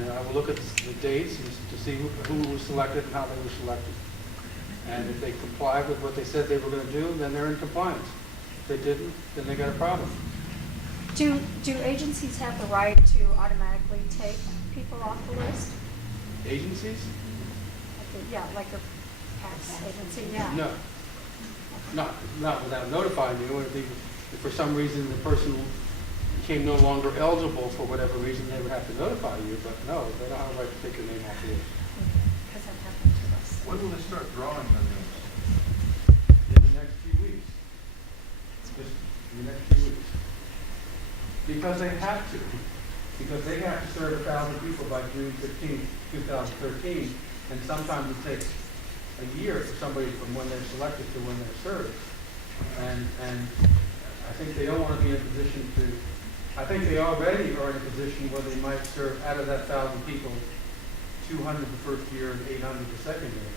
And I will look at the dates and to see who was selected and how they were selected. And if they comply with what they said they were going to do, then they're in compliance. If they didn't, then they got a problem. Do agencies have the right to automatically take people off the list? Agencies? Yeah, like a tax agency, yeah. No. Not without notifying you. If for some reason the person became no longer eligible for whatever reason, they would have to notify you. But no, they don't have a right to take your name off the list. Because that happened to us. When will they start drawing the names? In the next few weeks. Just in the next few weeks. Because they have to. Because they have to serve 1,000 people by June 15, 2013. And sometimes it takes a year for somebody from when they're selected to when they're served. And I think they don't want to be in a position to, I think they already are in a position where they might serve out of that 1,000 people, 200 the first year and 800 the second year.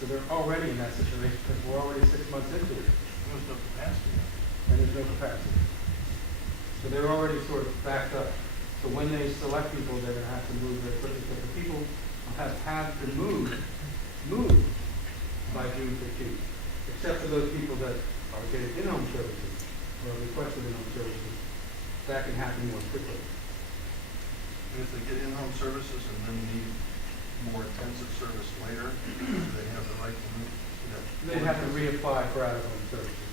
So they're already in that situation because we're already 6 months into it. There's no capacity. And there's no capacity. So they're already sort of backed up. So when they select people, they're going to have to move very quickly. Because the people have had to move by June 15th, except for those people that are getting in-home services or requested in-home services. That can happen more quickly. And if they get in-home services and then need more intensive service later, do they have the right to move? They have to reapply for out-of-home services.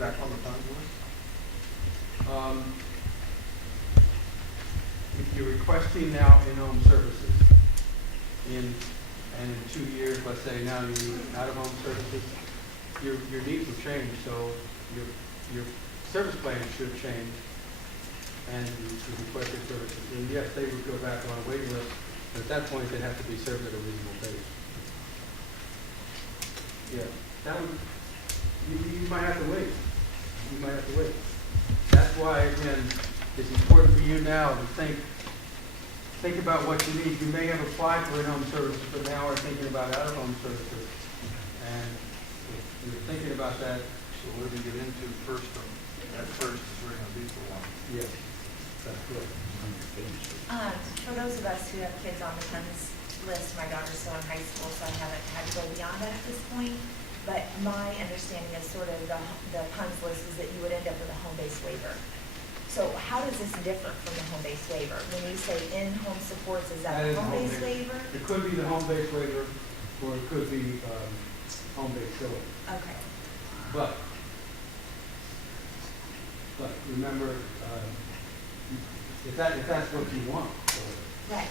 Back on the funds list? If you're requesting now in-home services, in 2 years, let's say now you need out-of-home services, your needs will change, so your service plan should change, and you should request your services. And yes, they would go back on a waiting list, but at that point, they'd have to be served at a reasonable pace. Yeah, that would, you might have to wait. You might have to wait. That's why, again, it's important for you now to think about what you need. You may have applied for in-home services, but now are thinking about out-of-home services. And if you're thinking about that, So what do we get into first? That first is where we're going to be for a while. yes, that's good. For those of us who have kids on the funds list, my daughter's still in high school, so I haven't had to go beyond that at this point. But my understanding of sort of the PUNS list is that you would end up with a home-based waiver. So how does this differ from the home-based waiver? When we say in-home supports, is that That is a home-based home-based. waiver? It could be the home-based waiver, or it could be home-based facility. Okay. But remember, if that's what you want, Right.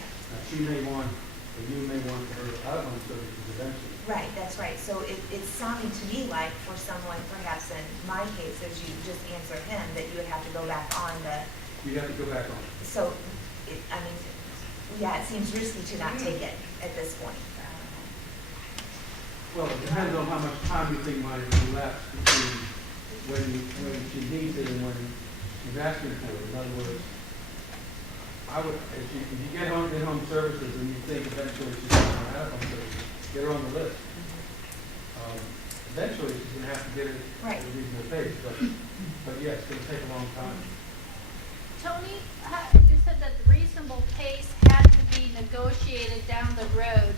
she may want, or you may want her out-of-home services eventually. Right, that's right. So it's sounding to me like for someone, perhaps in my case, as you just answered him, that you would have to go back on the, You have to go back on. so, yeah, it seems risky to not take it at this point. Well, it depends on how much time you think might elapse between when she needs it and when she's asking for it. In other words, if you get in-home services and you think eventually she's going to have home services, get her on the list. Eventually she's going to have to get it Right. at a reasonable pace, but yes, it's going to take a long time. Tony, you said that the reasonable pace had to be negotiated down the road.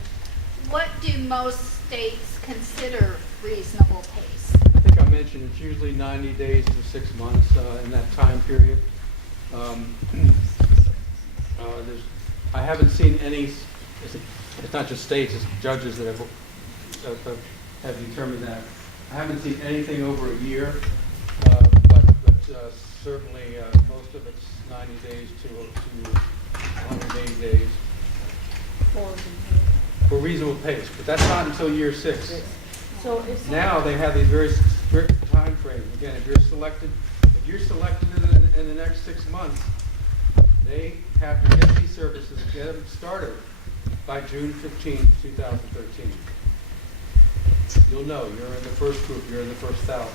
What do most states consider reasonable pace? I think I mentioned it's usually 90 days to 6 months in that time period. I haven't seen any, it's not just states, it's judges that have determined that. I haven't seen anything over a year, but certainly most of it's 90 days to 180 days for reasonable pace. But that's not until year 6. So if Now they have these very strict time frames. Again, if you're selected in the next 6 months, they have to get these services, get them started by June 15, 2013. You'll know you're in the first group, you're in the first 1,000.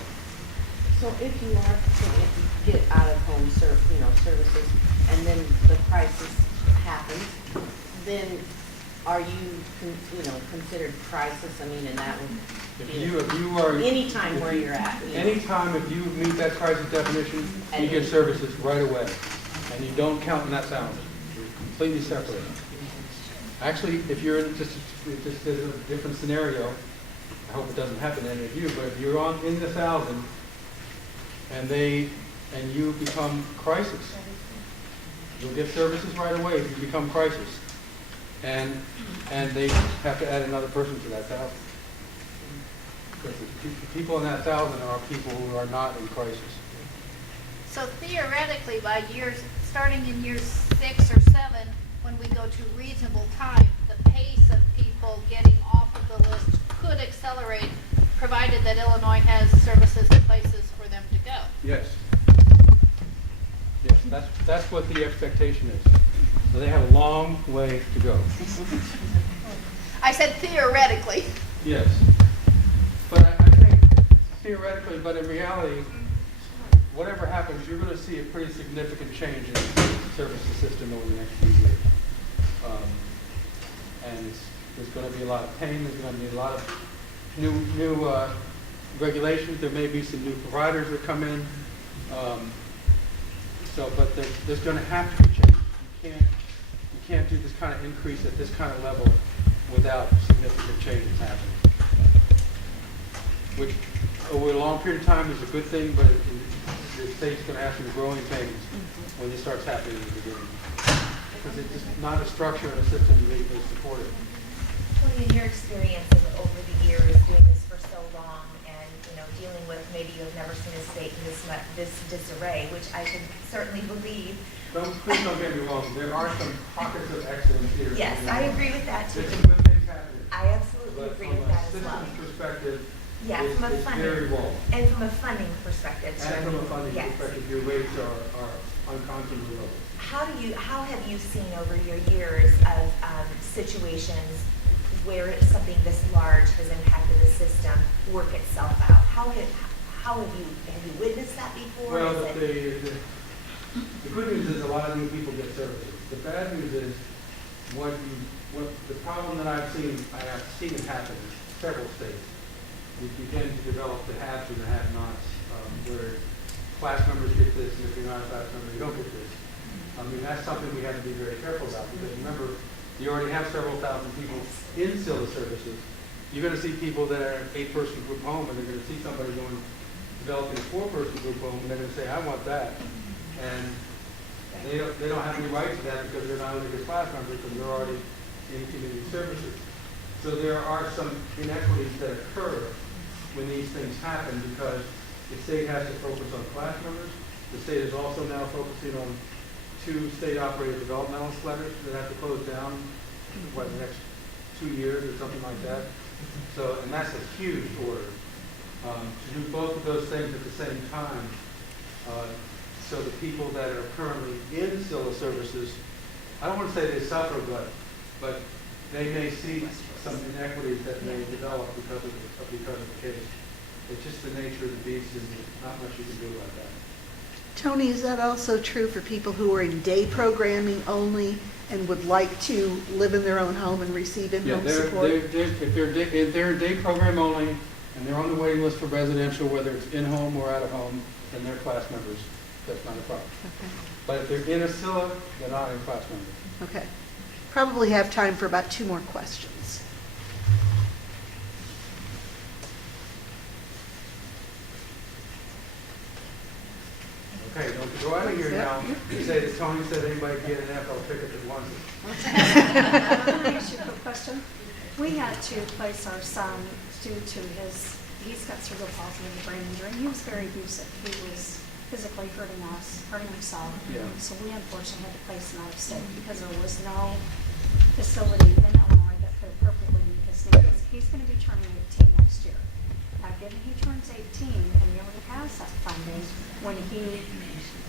So if you are, if you get out of home services, and then the crisis happens, then are you, considered crisis? I mean, and that would If be you are any time where you're at. Anytime if you meet that crisis definition, you get services right away. and you don't count in that 1,000. You're completely separate. Actually, if you're in just as a different scenario, I hope it doesn't happen to any of you, but if you're in the 1,000 and you become crisis, you'll get services right away if you become crisis. And they have to add another person to that 1,000. Because the people in that 1,000 are people who are not in crisis. So theoretically, by starting in years 6 or 7, when we go to reasonable time, the pace of people getting off of the list could accelerate, provided that Illinois has services and places for them to go. Yes. Yes, that's what the expectation is. So they have a long way to go. I said theoretically. Yes. But I think theoretically, but in reality, whatever happens, you're going to see a pretty significant change in the services system over the next few years. And there's going to be a lot of pain. There's going to be a lot of new regulations. There may be some new providers that come in. But there's going to have to be change. You can't do this kind of increase at this kind of level without significant changes happening. Which, over a long period of time, is a good thing, but the state's going to have some growing pains when this starts happening in the beginning. Because it's just not a structure and a system that they support it. Well, in your experience over the years doing this for so long and, dealing with maybe you've never seen a state in this disarray, which I can certainly believe. Please don't get me wrong. There are some pockets of excellence here. Yes, I agree with that too. There's some good things happening. I absolutely agree with that as well. But from a systems perspective, Yeah, from a it's very funding, wrong. and from a funding perspective too. And from a funding Yes. perspective, your rates are unconscionably low. How have you seen over your years of situations where something this large has impacted the system work itself out? How have you witnessed that before? Well, Is it- the good news is a lot of new people get services. The bad news is what the problem that I have seen it happen in several states. We begin to develop the haves and the have-nots, where class members get this, and if you're not a class member, you don't get this. I mean, that's something we have to be very careful about, because remember, you already have several thousand people in SILA services. You're going to see people that are an 8-person group home, and they're going to see somebody developing a 4-person group home, and they're going to say, I want that. And they don't have any right to that because they're not only the class members, but they're already in community services. So there are some inequities that occur when these things happen, because the state has to focus on class members. The state is also now focusing on 2 state-operated developmental centers that have to close down, the next 2 years or something like that. So, and that's a huge order. To do both of those things at the same time, so the people that are currently in SILA services, I don't want to say they suffer, but they may see some inequities that may develop because of the case. It's just the nature of the beast, and there's not much you can do about that. Tony, is that also true for people who are in day programming only and would like to live in their own home and receive in-home support? If they're a day program only, and they're on the waiting list for residential, whether it's in-home or out-of-home, then they're class members. That's not a problem. Okay. But if they're in a SILA, they're not in class members. Okay. Probably have time for about 2 more questions. Okay, don't go out of here now. You say that Tony said anybody can get an NFL ticket that wants it. Can I ask you a quick question? We had to place our son due to he's got cerebral palsy and a brain injury. He was very abusive. He was physically hurting us, hurting himself. Yeah. So we unfortunately had to place him out of state because there was no facility in Illinois that could appropriately meet his needs. He's going to be turning 18 next year. Now, given he turns 18 and he already has that funding, when he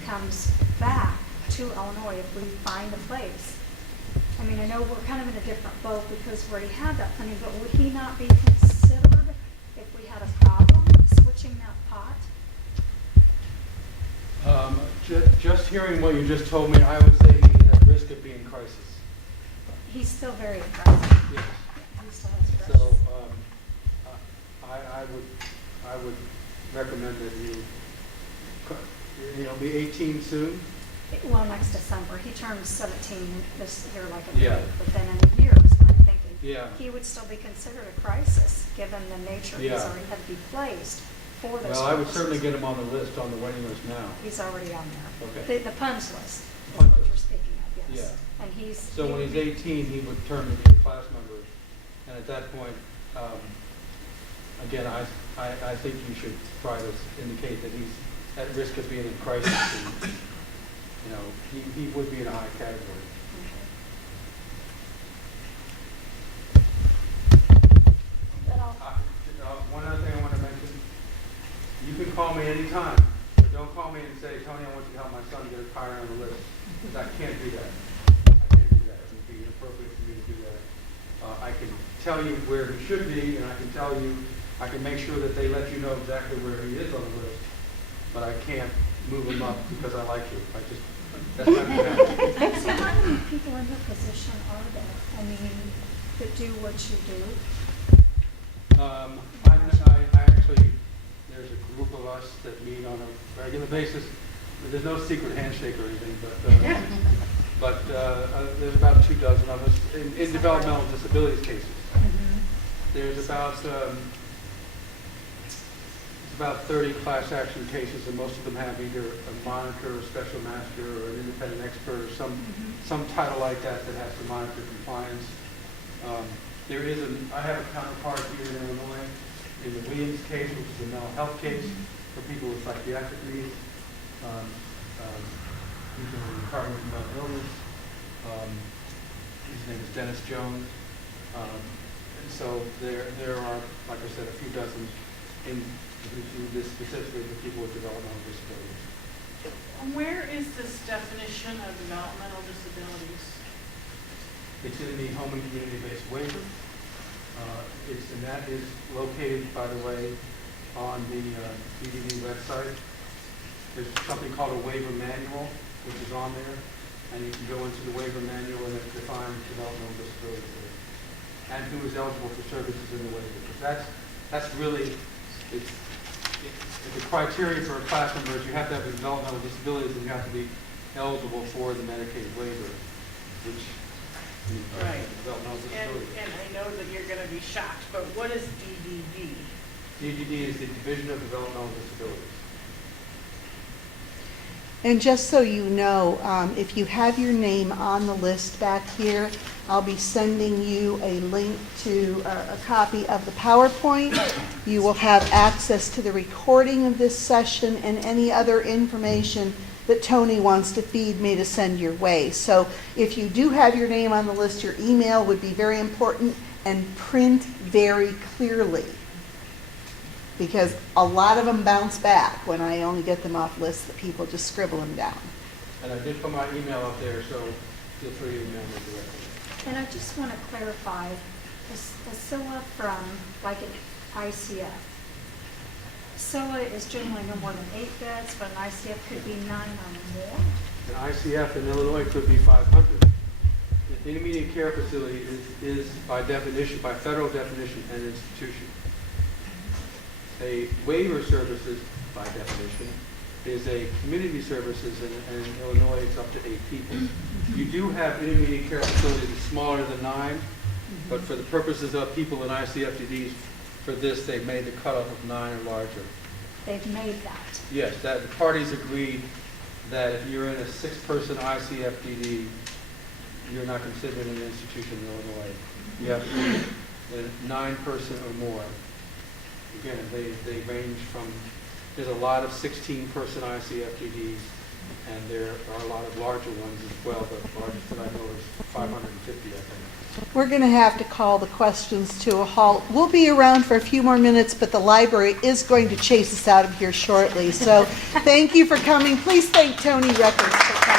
comes back to Illinois, if we find a place, I mean, I know we're kind of in a different boat because we already have that funding, but would he not be considered if we had a problem switching that pot? Just hearing what you just told me, I would say he's at risk of being crisis. He's still very aggressive. Yes. He still has aggression. So I would recommend that you be 18 soon, Well, next December, he turns 17 this year like a Yeah. kid, but then in a year, so I'm thinking Yeah. he would still be considered a crisis, given the nature he's Yeah. already had to be placed for those Well, I would purposes. certainly get him on the list, on the waiting list now. He's already on there. Okay. The PUNS list is PUNS what list. you're speaking of, yes. Yeah. And he's. So he when would he's be- 18, he would turn to be a class member, and at that point, again, I think you should try to indicate that he's at risk of being in crisis, and, you know, he would be in a high category. But I'll, One other thing I want to mention, you can call me anytime, but don't call me and say, Tony, I want you to help my son get higher on the list, because I can't do that. I can't do that. It would be inappropriate for me to do that. I can tell you where he should be, and I can tell you, I can make sure that they let you know exactly where he is on the list, but I can't move him up because I like you. That's not going to happen. so how many people in your position are there? I mean, that do what you do? I actually, there's a group of us that meet on a regular basis. There's no secret handshake or anything, but there's about 24 of us in developmental disabilities cases. There's about 30 class action cases, and most of them have either a monitor, a special master, or an independent expert, or some title like that that has to monitor compliance. I have a counterpart here in Illinois in the Williams case, which is a mental health case for people with psychiatric needs. He's in recovering from mental illness. His name is Dennis Jones. And so there are, like I said, a few dozen in who do this specifically for people with developmental disabilities. Where is this definition of developmental disabilities? It's in the home and community-based waiver. And that is located, by the way, on the DDD website. There's something called a waiver manual, which is on there, and you can go into the waiver manual and it defines developmental disabilities there, and who is eligible for services in the waiver. Because that's really it's the criteria for a class member is you have to have developmental disabilities and you have to be eligible for the Medicaid waiver, which Right. developmental disabilities. And I know that you're going to be shocked, but what is DDD? DDD is the Division of Developmental Disabilities. And just so you know, if you have your name on the list back here, I'll be sending you a link to a copy of the PowerPoint. You will have access to the recording of this session and any other information that Tony wants to feed me to send your way. So if you do have your name on the list, your email would be very important, and print very clearly, because a lot of them bounce back when I only get them off lists that people just scribble them down. And I did put my email up there, so feel free to email me directly. And I just want to clarify, the SILA from, like an ICF. SILA is generally no more than 8 beds, but an ICF could be 9 or more. An ICF in Illinois could be 500. An intermediate care facility is by definition, by federal definition, an institution. A waiver services, by definition, is a community services, and in Illinois it's up to 8 people. You do have intermediate care facilities that's smaller than 9, but for the purposes of people in ICFDDs, for this, they've made the cutoff of 9 or larger. They've made that. Yes, that the parties agreed that if you're in a 6-person ICFDD, you're not considered an institution in Illinois. You have to be a 9-person or more. Again, they range from, there's a lot of 16-person ICFDDs, and there are a lot of larger ones as well. The largest that I know is 550, I think. We're going to have to call the questions to a halt. We'll be around for a few more minutes, but the library is going to chase us out of here shortly. So thank you for coming. Please thank Tony Records for coming.